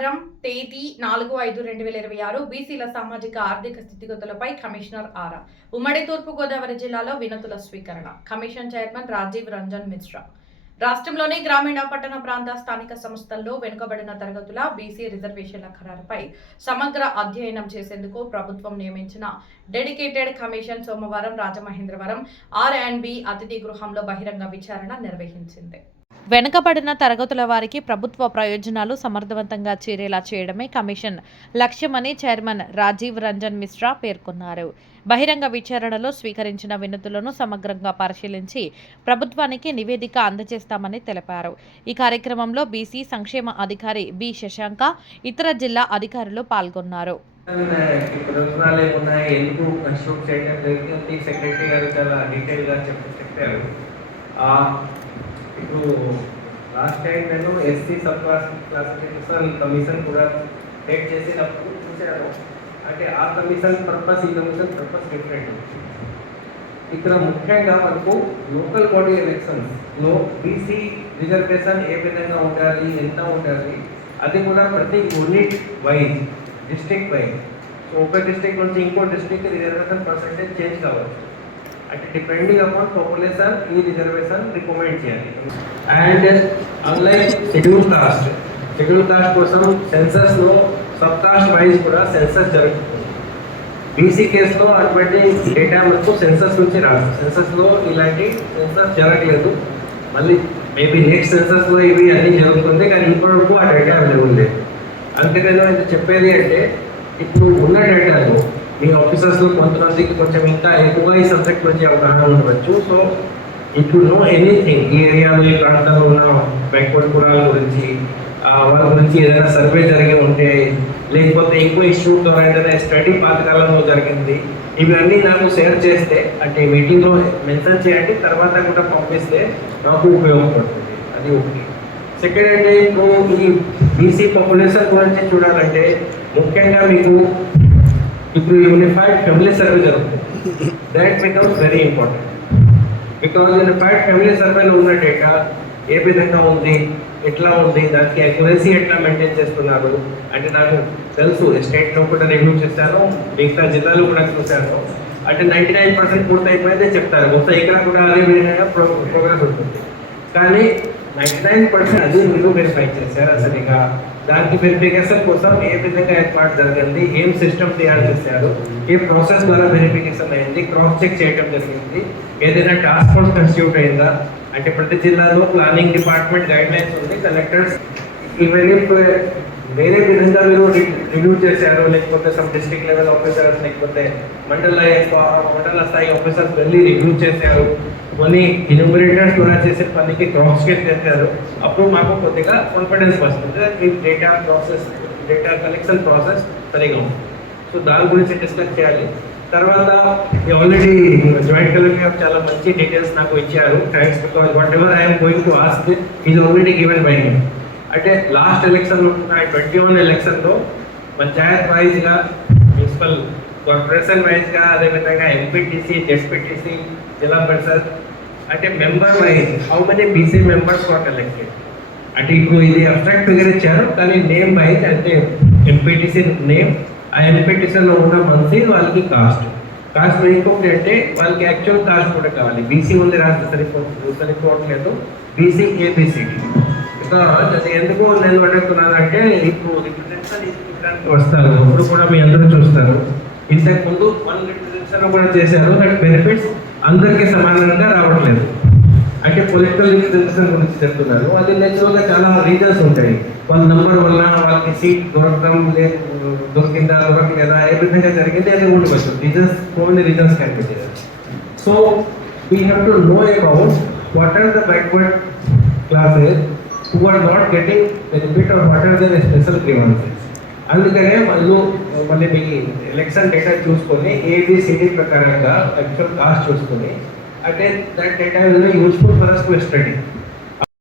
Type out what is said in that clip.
సోమవారం తేదీ 4/5/2026 బీసీల సామాజిక ఆర్థిక స్థితిగతులపై కమిషనర్ ఆరా. ఉమ్మడి తూర్పుగోదావరి జిల్లాలో వినతుల స్వీకరణ. Commission chairman Rajiv Ranjan Mishra. రాష్ట్రంలోని గ్రామీణ పట్టణ ప్రాంత స్థానిక సంస్థల్లో వెనుకబడిన తరగతుల బీసీ రిజర్వేషన్ల ఖరారుపై సమగ్ర అధ్యయనం చేసేందుకు ప్రభుత్వం నియమించిన డెడికేటెడ్ కమిషన్ సోమవారం రాజమహేంద్రవరం R&B అతిథి గృహంలో బహిరంగ విచారణ నిర్వహించింది. వెనుకబడిన తరగతుల వారికి ప్రభుత్వ ప్రయోజనాలు సమర్థవంతంగా చేరేలా చేయడమే కమిషన్ లక్ష్యమని చైర్మన్ రాజీవ్ రంజన్ మిశ్రా పేర్కొన్నారు. బహిరంగ విచారణలో స్వీకరించిన వినతులను సమగ్రంగా పరిశీలించి ప్రభుత్వానికి నివేదిక అందజేస్తామని తెలిపారు. ఈ కార్యక్రమంలో బీసీ సంక్షేమ అధికారి బి శశాంక, ఇతర జిల్లా అధికారులు పాల్గొన్నారు. ఇప్పుడు లాస్ట్ టైం నేను ఎస్సీ సబ్ క్లాసిఫికేషన్ కమిషన్ కూడా టేక్ చేసినప్పుడు చూశాను. అంటే ఆ కమిషన్ పర్పస్ ఈ కమిషన్ పర్పస్ డిఫరెంట్. ఇక్కడ ముఖ్యంగా మనకు లోకల్ బాడీ ఎలక్షన్స్లో బీసీ రిజర్వేషన్ ఏ విధంగా ఉండాలి, ఎంత ఉండాలి, అది కూడా ప్రతి unit wise, district wise. So ఒక డిస్ట్రిక్ట్ నుంచి ఇంకో డిస్ట్రిక్ట్ రిజర్వేషన్ పర్సెంటేజ్ చేంజ్ కావచ్చు. అంటే డిపెండింగ్ అపాన్ పాపులేషన్ ఈ రిజర్వేషన్ రికమెండ్ చేయాలి. అండ్ అన్లైక్ షెడ్యూల్ కాస్ట్ కోసం సెన్సస్లో సబ్ కాస్ట్ వైజ్ కూడా సెన్సస్ జరుగుతుంది. బీసీ కేసులో అటువంటి డేటా మనకు సెన్సస్ నుంచి రాదు. సెన్సస్లో ఇలాంటి సెన్సస్ జరగలేదు. మళ్ళీ మేబీ నెక్స్ట్ సెన్సస్లో ఇవి అన్నీ జరుగుతుంది, కానీ ఇప్పటివరకు ఆ డేటా అవైలబుల్ లేదు. అందుకని నేను చెప్పేది అంటే ఇప్పుడు ఉన్న డేటాలో మీ ఆఫీసర్స్లో కొంతమందికి కొంచెం ఇంకా ఎక్కువగా ఈ సబ్జెక్ట్ గురించి అవగాహన ఉండవచ్చు. So if you know anything, ఈ ఏరియాలో ఈ ప్రాంతంలో ఉన్న బ్యాక్వర్డ్ కులాల గురించి, వాళ్ళ గురించి ఏదైనా సర్వే జరిగి ఉంటే, లేకపోతే ఇంకో ఇష్యూ ద్వారా ఏదైనా స్టడీ పాతకాలంలో జరిగింది, ఇవన్నీ నాకు షేర్ చేస్తే, అంటే మీటింగ్లో మెన్షన్ చేయండి, తర్వాత కూడా పంపిస్తే నాకు ఉపయోగపడుతుంది. అది ఒకటి. సెకండ్ అంటే ఇప్పుడు ఈ బీసీ పాపులేషన్ గురించి చూడాలంటే ముఖ్యంగా మీకు ఇప్పుడు యూనిఫైడ్ ఫ్యామిలీ సర్వే జరుగుతుంది. That becomes very important. Because unified family సర్వేలో ఉన్న డేటా ఏ విధంగా ఉంది, ఎట్లా ఉంది, దానికి అక్యురసీ ఎట్లా మెయింటైన్ చేస్తున్నారు అంటే నాకు తెలుసు. స్టేట్లో కూడా రివ్యూ చేశాను, మిగతా జిల్లాలో కూడా చూశాను. అంటే 99% పూర్తయిపోయిందే చెప్తారు. మొత్తం ఇక్కడ కూడా అదే విధంగా ప్రోగ్రెస్ ఉంటుంది. కానీ 99% అది మీరు వెరిఫై చేశారు సరిగా. దానికి వెరిఫికేషన్ కోసం ఏ విధంగా ఏర్పాటు జరిగింది, ఏం సిస్టమ్ తయారు చేశారు, ఏ ప్రాసెస్ ద్వారా వెరిఫికేషన్ అయింది, క్రాస్ చెక్ చేయడం జరిగింది, ఏదైనా టాస్క్ ఫోర్స్ కాన్స్టిట్యూట్ అయిందా, అంటే ప్రతి జిల్లాలో ప్లానింగ్ డిపార్ట్మెంట్ గైడ్ లైన్స్ ఉంది, కలెక్టర్స్ ఇవన్నీ వేరే విధంగా మీరు రివ్యూ చేశారు, లేకపోతే సబ్ డిస్ట్రిక్ట్ లెవెల్ ఆఫీసర్స్, లేకపోతే మండల స్థాయి ఆఫీసర్స్ వెళ్ళి రివ్యూ చేశారు, కొన్ని ఇన్యూమరేటర్స్ ద్వారా చేసే పనికి క్రాస్ చెక్ చేశారు. అప్పుడు మాకు కొద్దిగా కాన్ఫిడెన్స్ వస్తుంది ఈ డేటా కలెక్షన్ ప్రాసెస్ సరిగా ఉంది. సో దాని గురించి డిస్కస్ చేయాలి. తర్వాత ఆల్రెడీ జాయింట్ కలెక్టర్ చాలా మంచి డీటెయిల్స్ నాకు ఇచ్చారు. Thanks, because what ever I'm going to ask is already given by him. అంటే లాస్ట్ ఎలక్షన్లో 21 ఎలక్షన్లో పంచాయత్ వైజ్గా, మున్సిపల్ కార్పొరేషన్ వైజ్గా, అదేవిధంగా ఎంపీటీసీ, జెడ్పీటీసీ, జిల్లా పరిషత్, అంటే member wise how many BC members got elected. అంటే ఇప్పుడు ఇది అబ్స్ట్రాక్ట్ ఫిగర్ ఇచ్చారు, కానీ నేమ్ వైజ్ అంటే ఎంపీటీసీ నేమ్, ఆ ఎంపీటీసీలో ఉన్న మంత్లీ వాళ్ళకి కాస్ట్ ఇంకొకటి అంటే వాళ్ళకి యాక్చువల్ కాస్ట్ కూడా కావాలి. బీసీ ఉంది రాష్ట్ర సరిపోవట్లేదు, బీసీ ఏబిసిడి. అది ఎందుకు నేను అడుగుతున్నానంటే ఇప్పుడు రిప్రజెంటేషన్ ఇవ్వడానికి వస్తారు, ఇప్పుడు కూడా మీ అందరూ చూస్తారు. ఇంతకుముందు 1 రిప్రజెంటేషన్ కూడా చేశారు, బట్ బెనిఫిట్స్ అందరికీ సమానంగా రావట్లేదు. అంటే పొలిటికల్ రిప్రజెంటేషన్ గురించి చెప్తున్నారు. అది నేచురల్గా చాలా రీజన్స్ ఉంటాయి. వాళ్ళ నంబర్ వల్ల వాళ్ళకి సీట్ దొరికిందా దొరకలేదా, ఏ విధంగా జరిగింది అది ఉండవచ్చు. Reasons, so many reasons can be there. So we have to know about what are the backward classes who are not getting benefit or what are their special grievances. అందుకనే మళ్ళీ మీ ఎలక్షన్ డేటా చూసుకొని ABCD ప్రకారంగా actual cost చూసుకొని, అంటే that data will be useful for us to study.